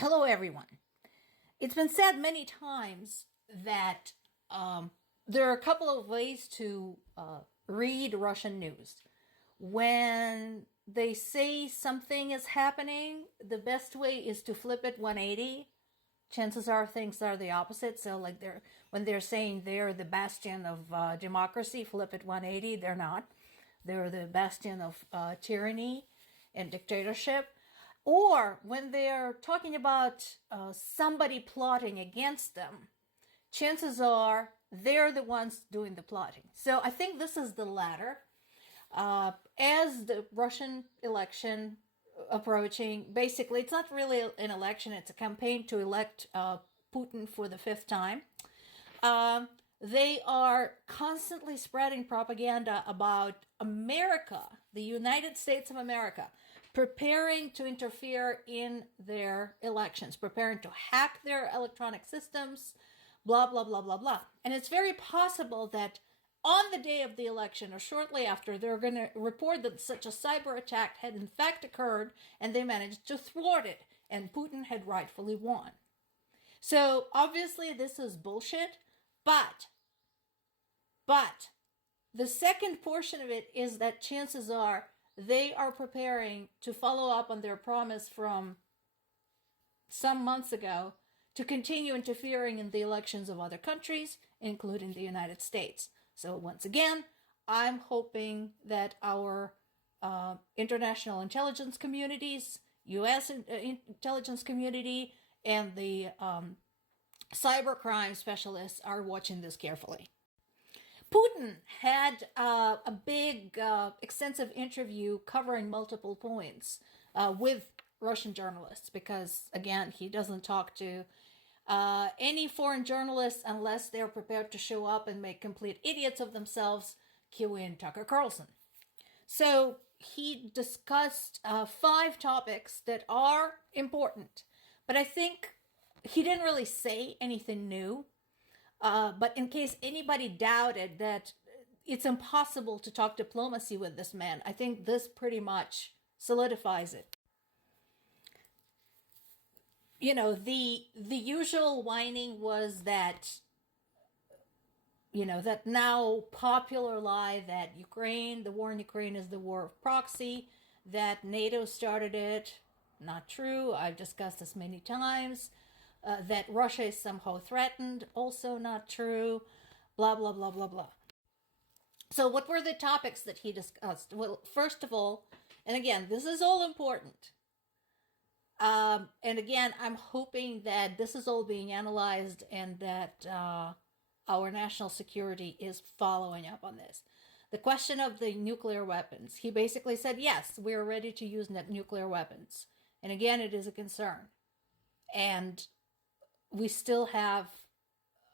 Hello, everyone. It's been said many times that there are a couple of ways to read Russian news. When they say something is happening, the best way is to flip it 180. Chances are things are the opposite. So, like when they're saying they're the bastion of democracy, flip it 180. They're not. They're the bastion of tyranny and dictatorship. Or when they're talking about somebody plotting against them, chances are they're the ones doing the plotting. So I think this is the latter. As the Russian election approaching, basically, it's not really an election, it's a campaign to elect Putin for the fifth time. They are constantly spreading propaganda about America, the United States of America, preparing to interfere in their elections, preparing to hack their electronic systems, blah, blah, blah, blah, blah. And it's very possible that on the day of the election or shortly after, they're going to report that such a cyber attack had in fact occurred and they managed to thwart it and Putin had rightfully won. So obviously this is bullshit, but the second portion of it is that chances are they are preparing to follow up on their promise from some months ago to continue interfering in the elections of other countries, including the United States. So once again, I'm hoping that our international intelligence communities, U.S. intelligence community, and the cybercrime specialists are watching this carefully. Putin had a big, extensive interview covering multiple points with Russian journalists because, again, he doesn't talk to any foreign journalists unless they're prepared to show up and make complete idiots of themselves, cue in Tucker Carlson. So he discussed 5 topics that are important, but I think he didn't really say anything new. But in case anybody doubted that it's impossible to talk diplomacy with this man, I think this pretty much solidifies it. You know, the usual whining was that, that now popular lie that the war in Ukraine is the war of proxy, that NATO started it. Not true. I've discussed this many times. That Russia is somehow threatened, also not true, blah, blah, blah, blah, blah. So what were the topics that he discussed? Well, first of all, and again, this is all important. And again, I'm hoping that this is all being analyzed and that our national security is following up on this. The question of the nuclear weapons. He basically said, yes, we're ready to use nuclear weapons. And again, it is a concern. And we still have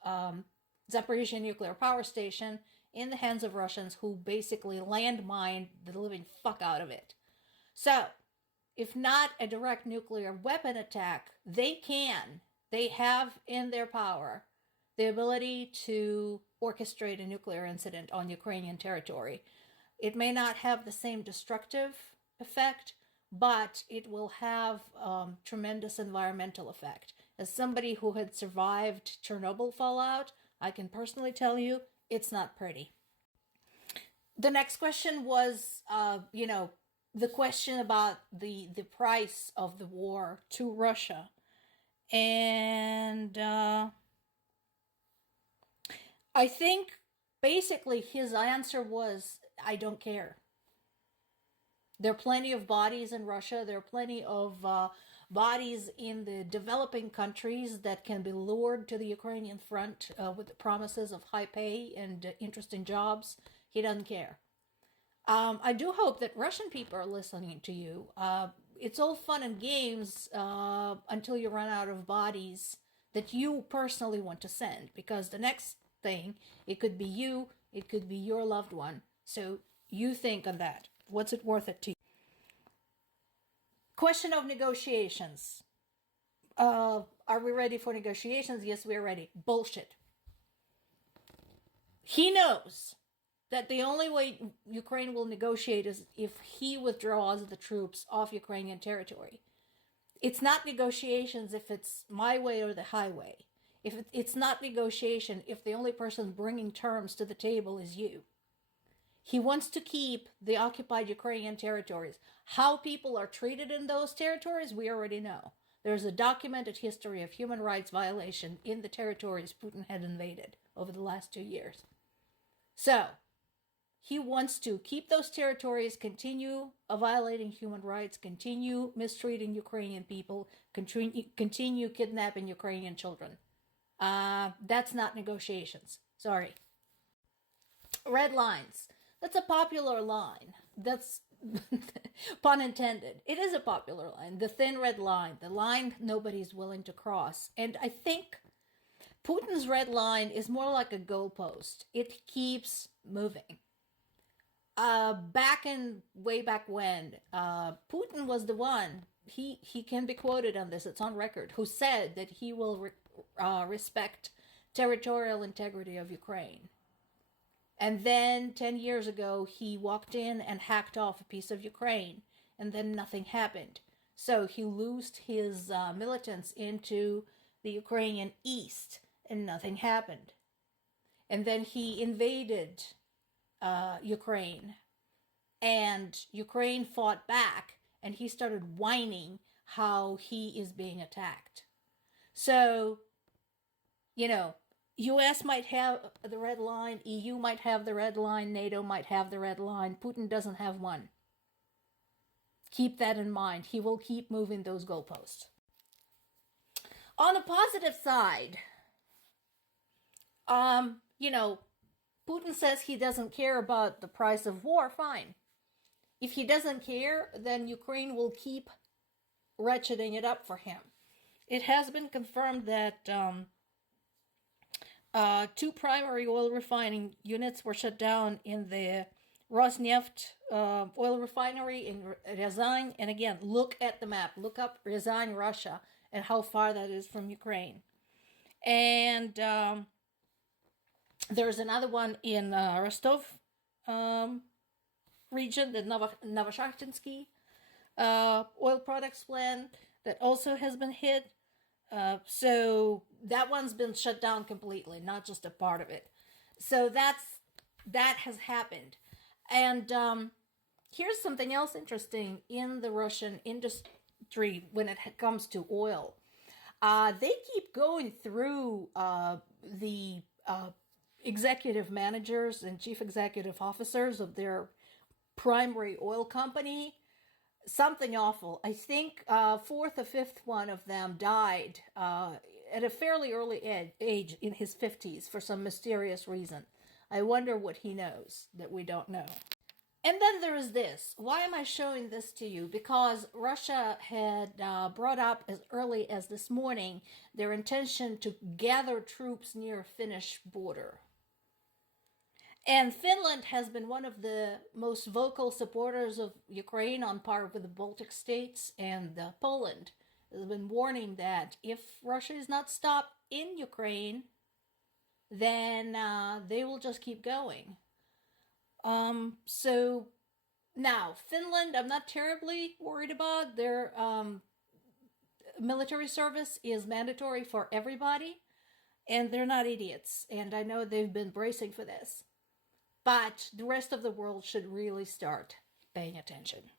Zaporizhzhia nuclear power station in the hands of Russians who basically landmined the living fuck out of it. So, if not a direct nuclear weapon attack, they have in their power the ability to orchestrate a nuclear incident on Ukrainian territory. It may not have the same destructive effect, but it will have tremendous environmental effect. As somebody who had survived Chernobyl fallout, I can personally tell you it's not pretty. The next question was, the question about the price of the war to Russia. And I think basically his answer was, I don't care. There are plenty of bodies in Russia. There are plenty of bodies in the developing countries that can be lured to the Ukrainian front with the promises of high pay and interesting jobs. He doesn't care. I do hope that Russian people are listening to you. It's all fun and games until you run out of bodies that you personally want to send. Because the next thing, it could be you, it could be your loved one. So you think on that. What's it worth it to you? Question of negotiations. Are we ready for negotiations? Yes, we are ready. Bullshit. He knows that the only way Ukraine will negotiate is if he withdraws the troops off Ukrainian territory. It's not negotiations if it's my way or the highway. It's not negotiation if the only person bringing terms to the table is you. He wants to keep the occupied Ukrainian territories. How people are treated in those territories, we already know. There's a documented history of human rights violation in the territories Putin had invaded over the last 2 years. So, he wants to keep those territories, continue violating human rights, continue mistreating Ukrainian people, continue kidnapping Ukrainian children. That's not negotiations. Sorry. Red lines. That's a popular line. That's pun intended. It is a popular line. The thin red line. The line nobody's willing to cross. And I think Putin's red line is more like a goalpost. It keeps moving. Way back when, Putin was the one, he can be quoted on this, it's on record, who said that he will respect territorial integrity of Ukraine. And then 10 years ago, he walked in and hacked off a piece of Ukraine, and then nothing happened. So he loosed his militants into the Ukrainian east, and nothing happened. And then he invaded Ukraine, and Ukraine fought back, and he started whining how he is being attacked. So, US might have the red line, EU might have the red line, NATO might have the red line. Putin doesn't have one. Keep that in mind. He will keep moving those goalposts. On the positive side, Putin says he doesn't care about the price of war. Fine. If he doesn't care, then Ukraine will keep ratcheting it up for him. It has been confirmed that 2 primary oil refining units were shut down in the Rosneft oil refinery in Ryazan. And again, look at the map. Look up Ryazan, Russia, and how far that is from Ukraine. And there's another one in Rostov region, the Novoshakhtinsky oil products plant that also has been hit. So that one's been shut down completely, not just a part of it. So that has happened. And here's something else interesting in the Russian industry when it comes to oil. They keep going through the executive managers and chief executive officers of their primary oil company. Something awful. I think 4th or 5th one of them died at a fairly early age in his 50s for some mysterious reason. I wonder what he knows that we don't know. And then there is this. Why am I showing this to you? Because Russia had brought up as early as this morning their intention to gather troops near Finnish border. And Finland has been one of the most vocal supporters of Ukraine, on par with the Baltic states, and Poland has been warning that if Russia is not stopped in Ukraine, then they will just keep going. So now Finland, I'm not terribly worried about. Their military service is mandatory for everybody, and they're not idiots. And I know they've been bracing for this. But the rest of the world should really start paying attention.